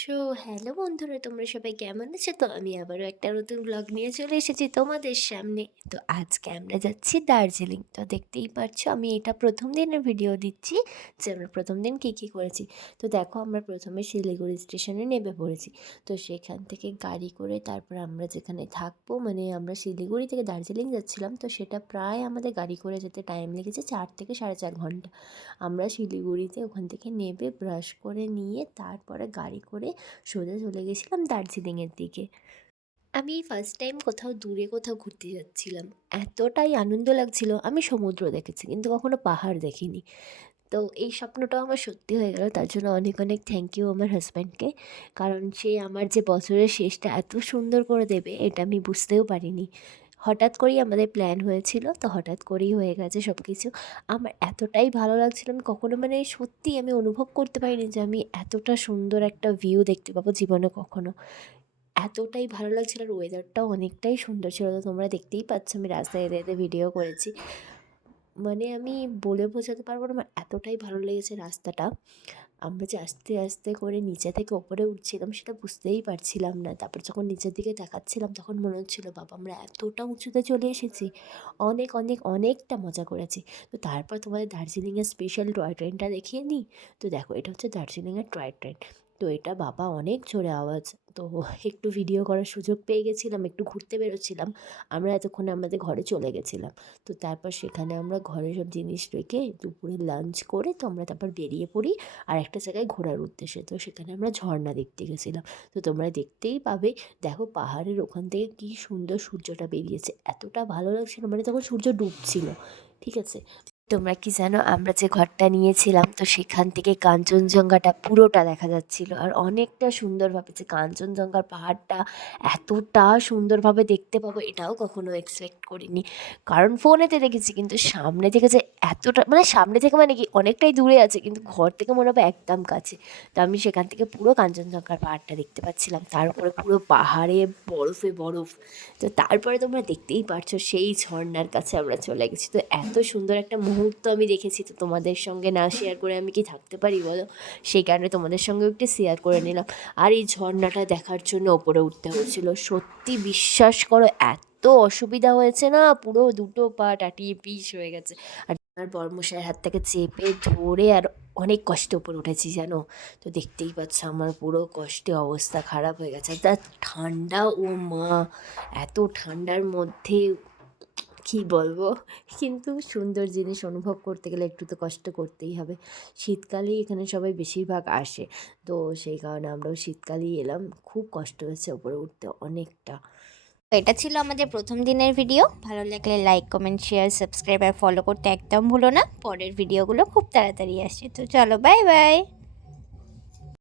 So hello বন্ধুরা, তোমরা সবাই কেমন আছো? তো আমি আবারও একটা নতুন ব্লগ নিয়ে চলে এসেছি তোমাদের সামনে। তো আজকে আমরা যাচ্ছি দার্জিলিং। তো দেখতেই পারছো আমি এটা প্রথম দিনের ভিডিও দিচ্ছি যে আমরা প্রথম দিন কী কী করেছি। তো দেখো আমরা প্রথমে শিলিগুড়ি স্টেশনে নেমে পড়েছি। তো সেখান থেকে গাড়ি করে তারপর আমরা যেখানে থাকবো, মানে আমরা শিলিগুড়ি থেকে দার্জিলিং যাচ্ছিলাম, তো সেটা প্রায় আমাদের গাড়ি করে যেতে টাইম লেগেছে 4 থেকে 4.5 ঘন্টা। আমরা শিলিগুড়িতে ওখান থেকে নেমে ব্রাশ করে নিয়ে তারপরে গাড়ি করে সোজা চলে গেছিলাম দার্জিলিংয়ের দিকে। আমি ফার্স্ট টাইম কোথাও ঘুরতে যাচ্ছিলাম। এতটাই আনন্দ লাগছিল, আমি সমুদ্র দেখেছি কিন্তু কখনো পাহাড় দেখিনি। তো এই স্বপ্নটাও আমার সত্যি হয়ে গেল। তার জন্য অনেক অনেক থ্যাংক ইউ আমার হাজব্যান্ডকে। কারণ সে আমার যে বছরের শেষটা এত সুন্দর করে দেবে এটা আমি বুঝতেও পারিনি। হঠাৎ করেই আমাদের প্ল্যান হয়েছিল, তো হঠাৎ করেই হয়ে গেছে সব কিছু। আমার এতটাই ভালো লাগছিল, আমি কখনো মানে সত্যিই আমি অনুভব করতে পারিনি যে আমি এতটা সুন্দর একটা ভিউ দেখতে পাবো জীবনে কখনো। এতটাই ভালো লাগছিল আর ওয়েদারটাও অনেকটাই সুন্দর ছিল। তো তোমরা দেখতেই পাচ্ছ আমি রাস্তায় যেতে যেতে ভিডিও করেছি। মানে আমি বলে বোঝাতে পারবো না আমার এতটাই ভালো লেগেছে রাস্তাটা। আমরা যে আস্তে আস্তে করে নিচে থেকে ওপরে উঠছিলাম সেটা বুঝতেই পারছিলাম না। তারপর যখন নিচের দিকে তাকাচ্ছিলাম তখন মনে হচ্ছিল বাবা আমরা এতটা উঁচুতে চলে এসেছি। অনেক অনেক অনেকটা মজা করেছি। তো তারপর তোমাদের দার্জিলিংয়ের স্পেশাল টয় ট্রেনটা দেখিয়ে নিই। তো দেখো এটা হচ্ছে দার্জিলিংয়ের টয় ট্রেন। তো এটা বাবা অনেক জোরে আওয়াজ। তো একটু ভিডিও করার সুযোগ পেয়ে গেছিলাম, একটু ঘুরতে বেরোচ্ছিলাম। আমরা এতক্ষণে আমাদের ঘরে চলে গেছিলাম। তো তারপর সেখানে আমরা ঘরে সব জিনিস রেখে দুপুরে লাঞ্চ করে তো আমরা তারপর বেরিয়ে পড়ি আরেকটা জায়গায় ঘোরার উদ্দেশ্যে। তো সেখানে আমরা ঝরনা দেখতে গেছিলাম। তো তোমরা দেখতেই পাবে, দেখো পাহাড়ের ওখান থেকে কী সুন্দর সূর্যটা বেরিয়েছে। এতটা ভালো লাগছিল, মানে তখন সূর্য ডুবছিল। ঠিক আছে? তোমরা কি জানো আমরা যে ঘরটা নিয়েছিলাম তো সেখান থেকে কাঞ্চনজঙ্ঘাটা পুরোটা দেখা যাচ্ছিল আর অনেকটা সুন্দরভাবে, যে কাঞ্চনজঙ্ঘার পাহাড়টা এতটা সুন্দরভাবে দেখতে পাবো এটাও কখনো এক্সপেক্ট করিনি। কারণ ফোনেতে দেখেছি কিন্তু সামনে থেকে যে এতটা, মানে সামনে থেকে মানে কি অনেকটাই দূরে আছে কিন্তু ঘর থেকে মনে হবে একদম কাছে। তো আমি সেখান থেকে পুরো কাঞ্চনজঙ্ঘার পাহাড়টা দেখতে পাচ্ছিলাম, তার উপরে পুরো পাহাড়ে বরফে বরফ। তো তারপরে তোমরা দেখতেই পারছো সেই ঝরনার কাছে আমরা চলে গেছি। তো এত সুন্দর একটা মুহূর্ত আমি দেখেছি, তো তোমাদের সঙ্গে না শেয়ার করে আমি কি থাকতে পারি বলো? সেই কারণে তোমাদের সঙ্গেও একটু শেয়ার করে নিলাম। আর এই ঝরনাটা দেখার জন্য ওপরে উঠতে হয়েছিল, সত্যি বিশ্বাস করো এত অসুবিধা হয়েছে না, পুরো দুটো পা টাটিয়ে পিস হয়ে গেছে। আর আমার বড়মশাইয়ের হাত থেকে চেপে ধরে আর অনেক কষ্টে উপরে উঠেছি জানো। তো দেখতেই পাচ্ছ আমার পুরো কষ্টে অবস্থা খারাপ হয়ে গেছে। আর তার ঠান্ডা, ও মা, এত ঠান্ডার মধ্যে কী বলবো, কিন্তু সুন্দর জিনিস অনুভব করতে গেলে একটু তো কষ্ট করতেই হবে। শীতকালেই এখানে সবাই বেশিরভাগ আসে, তো সেই কারণে আমরাও শীতকালেই এলাম। খুব কষ্ট হয়েছে ওপরে উঠতে অনেকটা। তো এটা ছিল আমাদের প্রথম দিনের ভিডিও। ভালো লাগলে লাইক, কমেন্ট, শেয়ার, সাবস্ক্রাইব আর ফলো করতে একদম ভুলো না। পরের ভিডিওগুলো খুব তাড়াতাড়ি আসছে। তো চলো, বাই বাই।